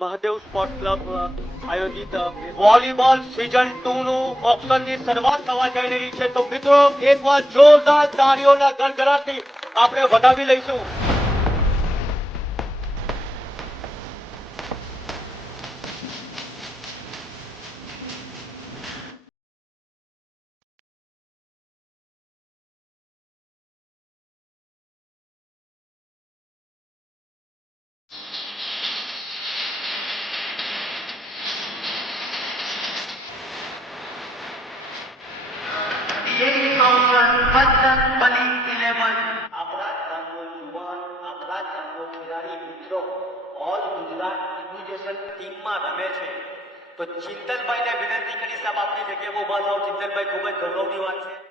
Mahadev sport club આયોજિત volleyball season 2 નું ઓક્શનની શરૂઆત થવા જઈ રહી છે. તો મિત્રો એકવાર જોરદાર તાળીઓના ગડગડાટથી આપણે વધાવી લઈશું. તો ચિંતનભાઈને વિનંતી કરી સાહેબ આપની જગ્યાએ ઉભા થાવ. ચિંતનભાઈ, ખૂબ જ ગૌરવની વાત છે.